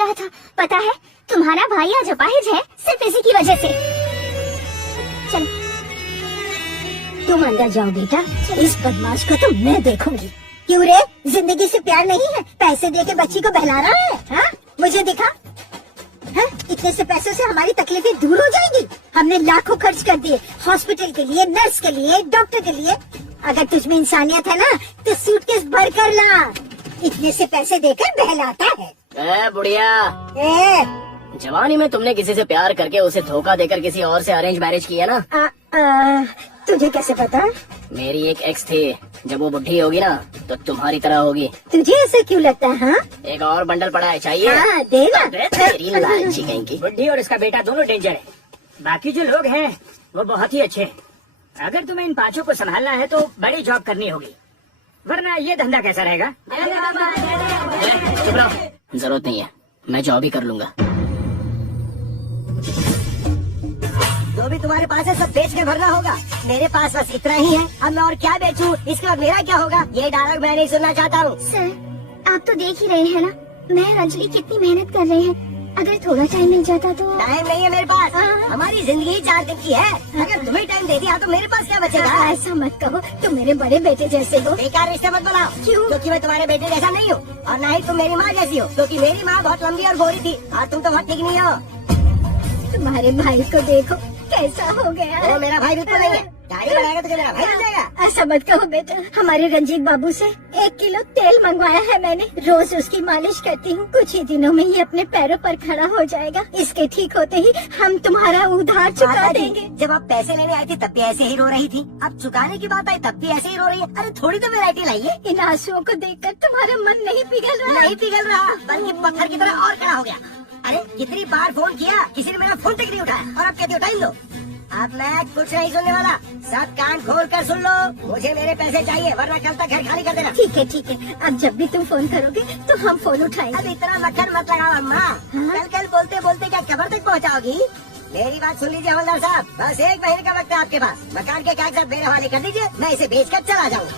रहा था। पता है तुम्हारा भाई आज अपाहिज है सिर्फ इसी की वजह से। चलो तुम अंदर जाओ बेटा, इस बदमाश को तो मैं देखूंगी। क्यों रे, जिंदगी से प्यार नहीं है? पैसे दे के बच्ची को बहला रहा है? हाँ मुझे दिखा। हाँ? इतने से पैसों से हमारी तकलीफें दूर हो जाएंगी। हमने लाखों खर्च कर दिए हॉस्पिटल के लिए, नर्स के लिए, डॉक्टर के लिए। अगर तुझमें इंसानियत है ना तो सूटकेस भर कर ला। इतने से पैसे देकर बहलाता है। बुढ़िया, जवानी में तुमने किसी से प्यार करके उसे धोखा देकर किसी और से अरेंज मैरिज किया ना? तुझे कैसे पता? मेरी एक एक्स थी, जब वो बुढ़ी होगी ना तो तुम्हारी तरह होगी। तुझे ऐसे क्यों लगता है? हाँ? एक और बंडल पड़ा है, चाहिए? हाँ, देना। तेरी लालची कहीं की। बुढ़ी और इसका बेटा दोनों डेंजर है। बाकी जो लोग हैं वो बहुत ही अच्छे हैं। अगर तुम्हें इन पांचों को संभालना है तो बड़ी जॉब करनी होगी, वरना ये धंधा कैसा रहेगा? चुप रहो, जरूरत नहीं है, मैं जॉब ही कर लूंगा। जो भी तुम्हारे पास है सब बेच के भरना होगा। मेरे पास बस इतना ही है, अब मैं और क्या बेचूं? इसके बाद मेरा क्या होगा? ये डायलॉग मैं नहीं सुनना चाहता हूँ। सर आप तो देख ही रहे हैं ना, मैं और अंजलि कितनी मेहनत कर रहे हैं। अगर थोड़ा टाइम मिल जाता तो। टाइम नहीं है मेरे पास। हमारी जिंदगी 4 दिन की है। अगर तुम्हें टाइम दे दिया तो मेरे पास क्या बचेगा? ऐसा मत कहो, तुम मेरे बड़े बेटे जैसे हो। बेकार रिश्ते मत बनाओ। क्यों? क्योंकि मैं तुम्हारे बेटे जैसा नहीं हूँ, और न ही तुम मेरी माँ जैसी हो। क्योंकि मेरी माँ बहुत लंबी और गोरी थी और तुम तो बहुत ठीक नहीं हो। तुम्हारे भाई को देखो कैसा हो गया है। वो मेरा भाई बिल्कुल नहीं है। दाढ़ी बढ़ाएगा तो क्या मेरा भाई बन जाएगा? ऐसा मत कहो बेटा। हमारे रंजीत बाबू से 1 किलो तेल मंगवाया है मैंने, रोज उसकी मालिश करती हूँ। कुछ ही दिनों में ये अपने पैरों पर खड़ा हो जाएगा। इसके ठीक होते ही हम तुम्हारा उधार चुका देंगे। जब आप पैसे लेने आई थी तब भी ऐसे ही रो रही थी, अब चुकाने की बात आई तब भी ऐसे ही रो रही है। अरे थोड़ी तो वैरायटी लाइए। इन आंसुओं को देखकर तुम्हारा मन नहीं पिघल रहा? नहीं पिघल रहा, बल्कि पत्थर की तरह और खड़ा हो गया। अरे कितनी बार फोन किया, किसी ने मेरा फोन तक नहीं उठाया, और अब कहते उठा लो। अब मैं कुछ नहीं सुनने वाला, सब कान खोल कर सुन लो। मुझे मेरे पैसे चाहिए, वरना कल तक घर खाली कर देना। ठीक है, अब जब भी तुम फोन करोगे तो हम फोन उठाएंगे। अब इतना मक्खन मत लगाओ अम्मा। कल बोलते बोलते क्या कब्र तक पहुंचाओगी? मेरी बात सुन लीजिए हवलदार साहब, बस 1 महीने का वक्त है आपके पास। मकान के कागजात मेरे हवाले कर दीजिए, मैं इसे बेचकर चला जाऊँ।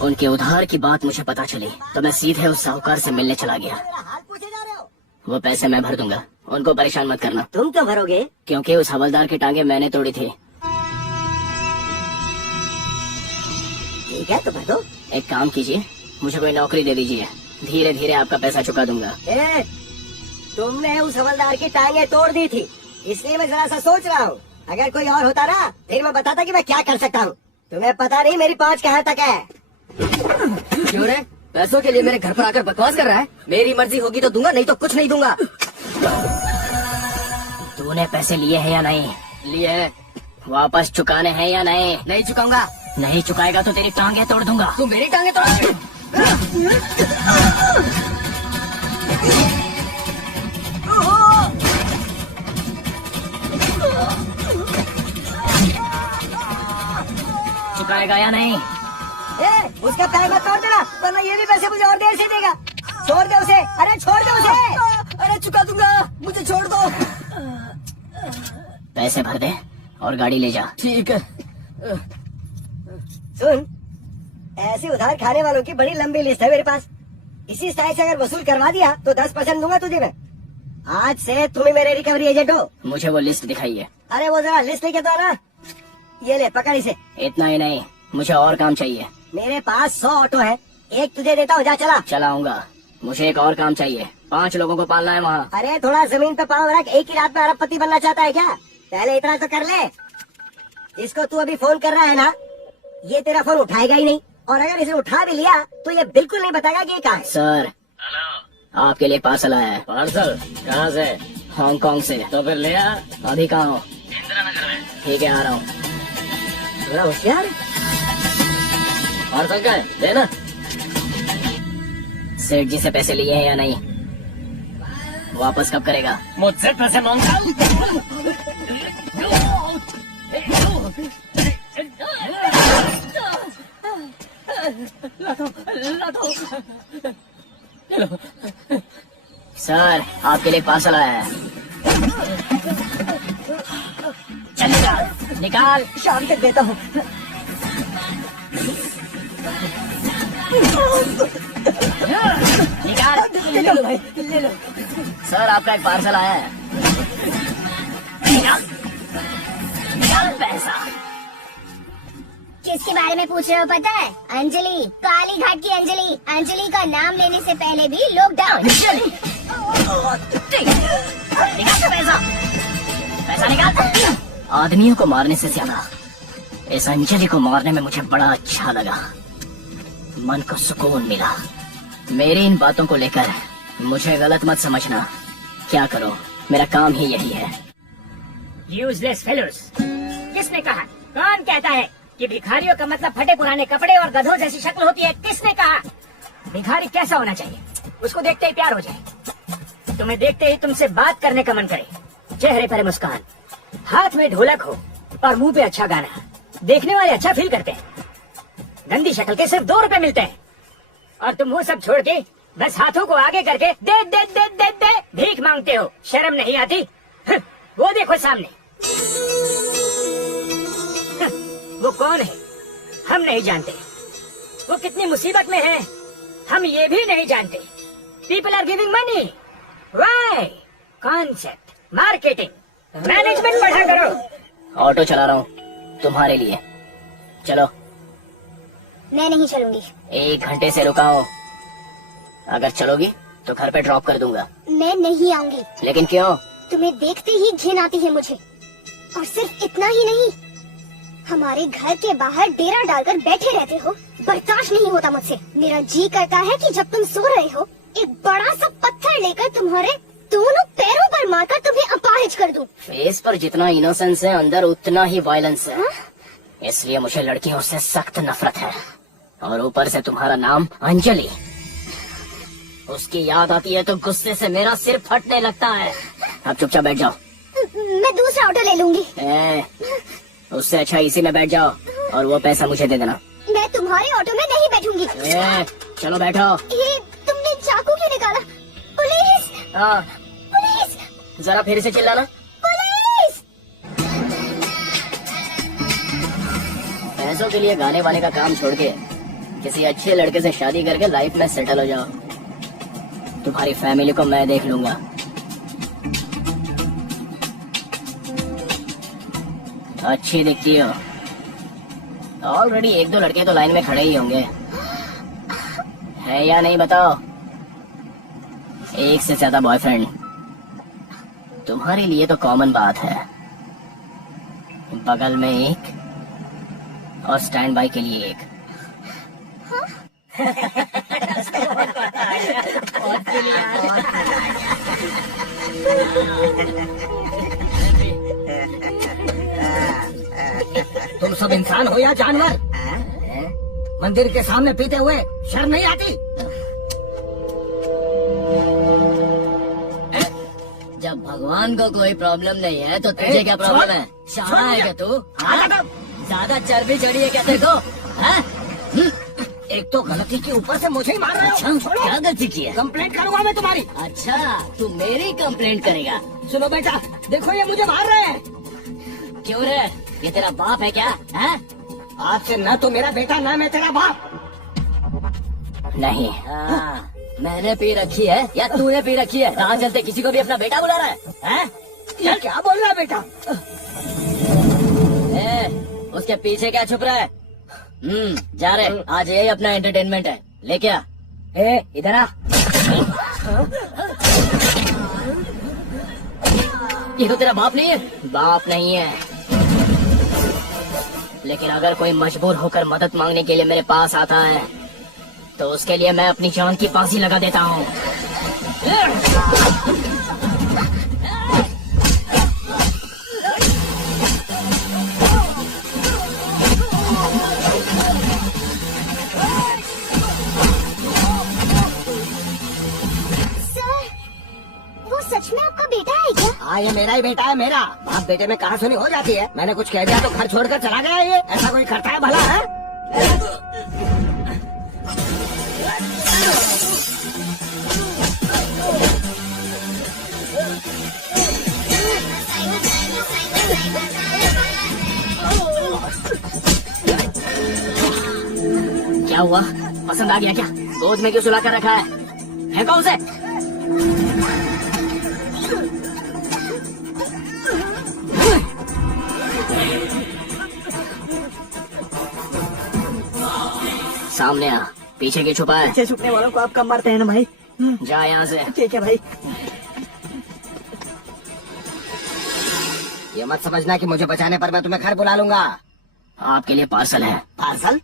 उनके उधार की बात मुझे पता चली तो मैं सीधे उस साहूकार से मिलने चला गया। हाल पूछे जा रहे हो? वो पैसे मैं भर दूंगा, उनको परेशान मत करना। तुम क्यों भरोगे? क्योंकि उस हवलदार की टांगे मैंने तोड़ी थी। ठीक है तो भर दो। एक काम कीजिए, मुझे कोई नौकरी दे दीजिए, धीरे धीरे आपका पैसा चुका दूंगा। तुमने उस हवलदार की टांगे तोड़ दी थी, इसलिए मैं जरा सा सोच रहा हूँ। अगर कोई और होता ना फिर मैं बताता कि मैं क्या कर सकता हूँ। तुम्हें पता नहीं मेरी पहुँच कहाँ तक है। क्यों रे, पैसों के लिए मेरे घर पर आकर बकवास कर रहा है? मेरी मर्जी होगी तो दूंगा, नहीं तो कुछ नहीं दूंगा। तूने पैसे लिए हैं या नहीं? लिए हैं। वापस चुकाने हैं या नहीं? नहीं चुकाऊंगा। नहीं चुकाएगा तो तेरी टांगे तोड़ दूंगा। तू मेरी टांगे तोड़? चुकाएगा या नहीं? उसका पैर मत तोड़ देना, वरना ये भी पैसे मुझे और देर से देगा। छोड़ दे उसे, अरे छोड़ दे उसे। अरे चुका दूंगा, मुझे छोड़ दो। पैसे भर दे और गाड़ी ले जा। ठीक है। सुन, ऐसे उधार खाने वालों की बड़ी लंबी लिस्ट है मेरे पास। इसी स्टाइल से अगर वसूल करवा दिया तो 10% दूंगा तुझे मैं। आज से तुम ही मेरे रिकवरी एजेंट हो। मुझे वो लिस्ट दिखाइए। अरे वो जरा लिस्ट लेके दो ना। ये ले पकड़ इसे। इतना ही नहीं, मुझे और काम चाहिए। मेरे पास 100 ऑटो है, एक तुझे देता हूँ, जा चला। चलाऊंगा। मुझे एक और काम चाहिए, 5 लोगों को पालना है वहाँ। अरे थोड़ा जमीन पे पाँव रख, एक ही रात में अरबपति बनना चाहता है क्या? पहले इतना तो कर ले। इसको तू अभी फोन कर रहा है ना, ये तेरा फोन उठाएगा ही नहीं, और अगर इसे उठा भी लिया तो ये बिल्कुल नहीं बताएगा कि ये कहाँ है। सर, आपके लिए पार्सल आया है। पार्सल कहाँ से? हांगकांग से। तो फिर ले आ। अभी कहाँ हो? इंदिरा नगर में। ठीक है, आ रहा हूँ। थोड़ा होशियार। पार्सल का है, देना। सेठ जी से पैसे लिए हैं या नहीं? वापस कब करेगा? मुझसे पैसे मांगता हूँ। सर, आपके लिए पार्सल आया है। चल निकाल, निकाल। शाम तक देता हूँ। निकाल। थे तुम? ले लो। सर आपका एक पार्सल आया है। निकाल पैसा। किसके बारे में पूछ रहे हो पता है? अंजलि, काली घाट की अंजलि। अंजलि का नाम लेने से पहले भी लोग डाउन। निकाल पैसा निकाल। आदमियों को मारने से ज्यादा इस अंजलि को मारने में मुझे बड़ा अच्छा लगा। मन को सुकून मिला। मेरी इन बातों को लेकर मुझे गलत मत समझना। क्या करो, मेरा काम ही यही है। Useless fellows. किसने कहा? कौन कहता है कि भिखारियों का मतलब फटे पुराने कपड़े और गधों जैसी शक्ल होती है? किसने कहा? भिखारी कैसा होना चाहिए? उसको देखते ही प्यार हो जाए, तुम्हें देखते ही तुमसे बात करने का मन करे, चेहरे पर मुस्कान, हाथ में ढोलक हो और मुंह पे अच्छा गाना। देखने वाले अच्छा फील करते हैं। गंदी शक्ल के सिर्फ 2 रुपए मिलते हैं और तुम वो सब छोड़ के बस हाथों को आगे करके दे दे दे दे दे भीख मांगते हो। शर्म नहीं आती? वो देखो सामने। वो कौन है हम नहीं जानते। वो कितनी मुसीबत में है हम ये भी नहीं जानते। People are giving money. Why? Concept, marketing, management पढ़ा करो। ऑटो चला रहा हूँ तुम्हारे लिए, चलो। मैं नहीं चलूंगी। 1 घंटे से रुका हूँ। अगर चलोगी तो घर पे ड्रॉप कर दूंगा। मैं नहीं आऊंगी। लेकिन क्यों? तुम्हें देखते ही घिन आती है मुझे। और सिर्फ इतना ही नहीं, हमारे घर के बाहर डेरा डालकर बैठे रहते हो। बर्दाश्त नहीं होता मुझसे। मेरा जी करता है कि जब तुम सो रहे हो एक बड़ा सा पत्थर लेकर तुम्हारे दोनों पैरों पर मारकर तुम्हें अपाहिज कर दूं। फेस पर जितना इनोसेंस है अंदर उतना ही वायलेंस है। इसलिए मुझे लड़कियों से सख्त नफरत है। और ऊपर से तुम्हारा नाम अंजलि, उसकी याद आती है तो गुस्से से मेरा सिर फटने लगता है। अब चुपचाप बैठ जाओ। मैं दूसरा ऑटो ले लूंगी। उससे अच्छा इसी में बैठ जाओ और वो पैसा मुझे दे देना। मैं तुम्हारे ऑटो में नहीं बैठूंगी। चलो बैठो। ये तुमने चाकू क्यों निकाला? पुलिस! हाँ, पुलिस! जरा फिर से चिल्लाना। पुलिस! पैसों के लिए गाने वाने का काम छोड़ के किसी अच्छे लड़के से शादी करके लाइफ में सेटल हो जाओ। तुम्हारी फैमिली को मैं देख लूंगा। अच्छी दिखती हो। ऑलरेडी 1-2 लड़के तो लाइन में खड़े ही होंगे, है या नहीं बताओ? 1 से ज्यादा बॉयफ्रेंड तुम्हारे लिए तो कॉमन बात है। बगल में 1 और स्टैंड बाय के लिए 1। तुम सब इंसान हो या जानवर? मंदिर के सामने पीते हुए शर्म नहीं आती? जब भगवान को कोई प्रॉब्लम नहीं है तो तुझे क्या प्रॉब्लम है? शाना है क्या तू? ज्यादा चर्बी चढ़ी है क्या तेरे को? एक तो गलती के ऊपर से मुझे ही मार रहे हो। अच्छा, क्या गलती की है? कंप्लेंट करूंगा मैं तुम्हारी। अच्छा, तू मेरी कंप्लेंट करेगा? सुनो बेटा, देखो ये मुझे मार रहे हैं। क्यों रे? ये तेरा बाप है क्या? है? आज से न तो मेरा बेटा न मैं तेरा बाप। नहीं। मैंने पी रखी है या तूने पी रखी है? कहाँ चलते किसी को भी अपना बेटा बुला रहा है? ये क्या बोल रहा है बेटा? उसके पीछे क्या छुप रहा है? जा रहे, आज यही अपना एंटरटेनमेंट है। ले क्या? इधर आ। ये तो तेरा बाप नहीं है? बाप नहीं है, लेकिन अगर कोई मजबूर होकर मदद मांगने के लिए मेरे पास आता है तो उसके लिए मैं अपनी जान की फांसी लगा देता हूँ। सच में आपका बेटा है क्या? हाँ, ये मेरा ही बेटा है। मेरा बाप बेटे में कहाँ सुनी हो जाती है। मैंने कुछ कह दिया तो घर छोड़कर चला गया। ये ऐसा कोई करता है भला? है क्या हुआ? पसंद आ गया क्या? गोद में क्यों सुला कर रखा है? फेंको उसे। सामने आ, पीछे की छुपा है। पीछे छुपने वालों को आप कम मारते हैं ना भाई। जा यहाँ से। ठीक है भाई। ये मत समझना कि मुझे बचाने पर मैं तुम्हें घर बुला लूंगा। आपके लिए पार्सल है। पार्सल?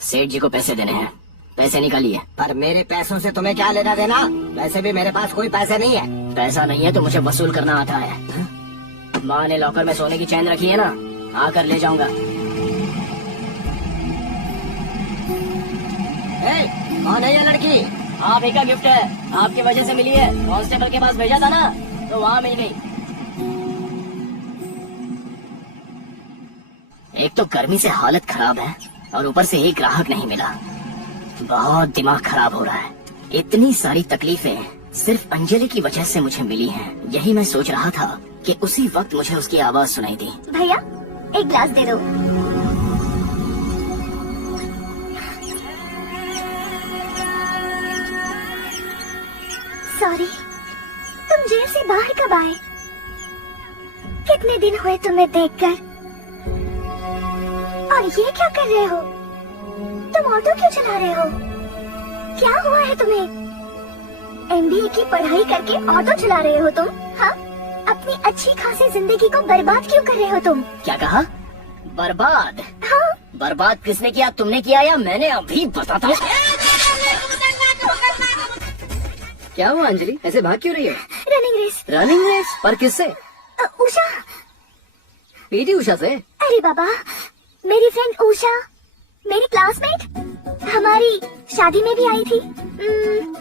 सेठ जी को पैसे देने हैं, पैसे निकालिए। पर मेरे पैसों से तुम्हें क्या लेना देना? वैसे भी मेरे पास कोई पैसे नहीं है। पैसा नहीं है तो मुझे वसूल करना आता है। माँ ने लॉकर में सोने की चैन रखी है ना, आकर ले जाऊंगा। कौन है ये लड़की? आप ही का गिफ्ट है, आपकी वजह से मिली है। कांस्टेबल के पास भेजा था ना, तो वहाँ मिल गई। एक तो गर्मी से हालत खराब है और ऊपर से एक ग्राहक नहीं मिला। बहुत दिमाग खराब हो रहा है। इतनी सारी तकलीफें सिर्फ अंजलि की वजह से मुझे मिली हैं। यही मैं सोच रहा था कि उसी वक्त मुझे उसकी आवाज सुनाई दी। भैया एक ग्लास दे दो। सॉरी, तुम जेल से बाहर कब आए? कितने दिन हुए तुम्हें देखकर? और ये क्या कर रहे हो? तुम ऑटो क्यों चला रहे हो? क्या हुआ है तुम्हें? MBA की पढ़ाई करके ऑटो चला रहे हो तुम? हाँ, अपनी अच्छी खासी जिंदगी को बर्बाद क्यों कर रहे हो तुम? क्या कहा? बर्बाद? हाँ, बर्बाद किसने किया, तुमने किया या मैंने? अभी बताता हूँ। क्या हुआ अंजलि, ऐसे भाग क्यों रही है? Running race. Running race? पर किससे? उषा। पीटी उषा से? अरे बाबा, मेरी फ्रेंड उषा, मेरी क्लासमेट, हमारी शादी में भी आई थी,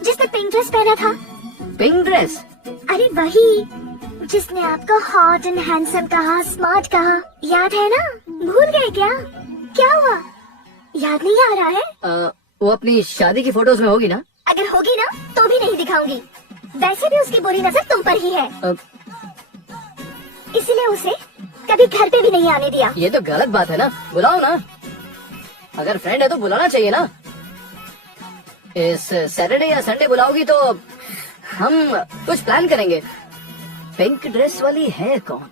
जिसने पिंक ड्रेस पहना था। Pink dress? अरे वही, जिसने आपको हॉट एंड हैंडसम कहा, स्मार्ट कहा, याद है ना? भूल गए क्या? क्या हुआ, याद नहीं आ रहा है? वो अपनी शादी की फोटोज में होगी ना? अगर होगी ना तो भी नहीं दिखाऊंगी। वैसे भी उसकी बुरी नजर तुम पर ही है, इसीलिए उसे कभी घर पे भी नहीं आने दिया। ये तो गलत बात है ना, बुलाओ ना। अगर फ्रेंड है तो बुलाना चाहिए ना। इस सैटरडे या संडे बुलाओगी तो हम कुछ प्लान करेंगे। पिंक ड्रेस वाली है कौन?